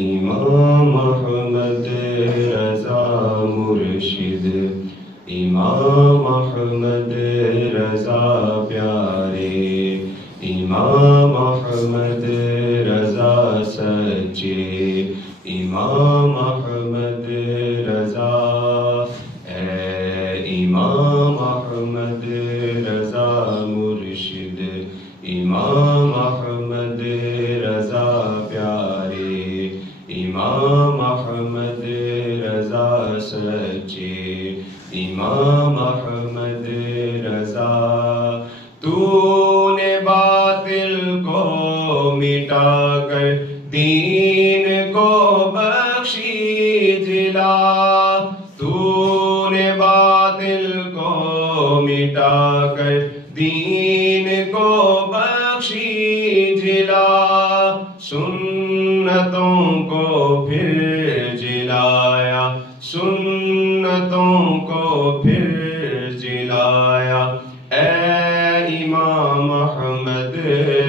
امام احمد رضا مرشد، امام احمد رضا پیارے، امام احمد رضا سچے، امام احمد رضا، امام احمد رضا مرشد، امام احمد رضا پیارے، امام احمد رضا سچے، امام احمد رضا۔ تو نے باطل کو مٹا کر دین کو بخشی جلا، تو نے باطل کو مٹا کر دین کو بخشی جلا، سنتوں کو پھر جلایا، سنتوں کو پھر جلایا، اے امام احمد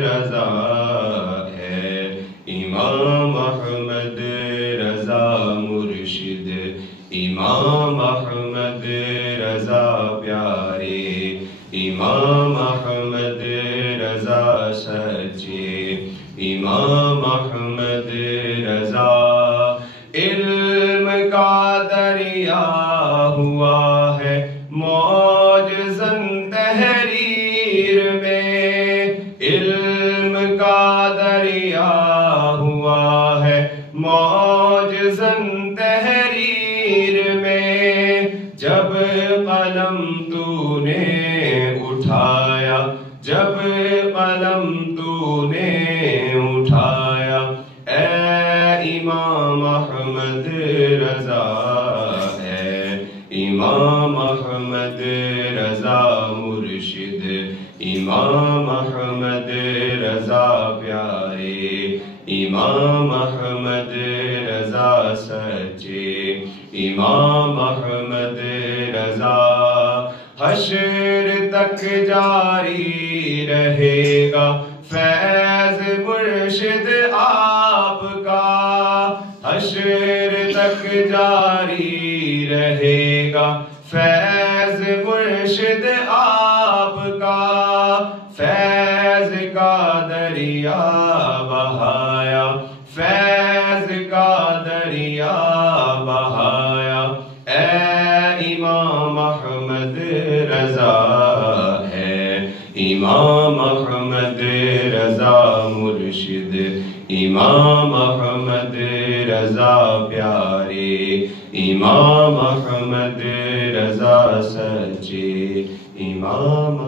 رضا، اے امام احمد رضا مرشد، امام احمد رضا پیارے، امام احمد رضا سچے، امام احمد رضا۔ علم کا دریا ہوا ہے موج زن تحریر میں، علم کا دریا ہوا ہے موج زن تحریر میں، جب قلم تو نے اٹھایا، جب قلم تو نے اٹھایا، اے امام احمد رضا، اے امام احمد رضا مرشد، امام احمد رضا پیارے، امام احمد رضا سچے، امام احمد رضا۔ حشر تک جاری رہے گا فیض مرشد آپ کا، حشر تک جاری رہے گا فیض مرشد آپ کا، فیض کا دریا بہایا، فیض کا دریا بہایا، اے امام احمد رضا، ہے امام احمد رضا مرشد، امام احمد رضا پیارے، امام احمد رضا سچے، امام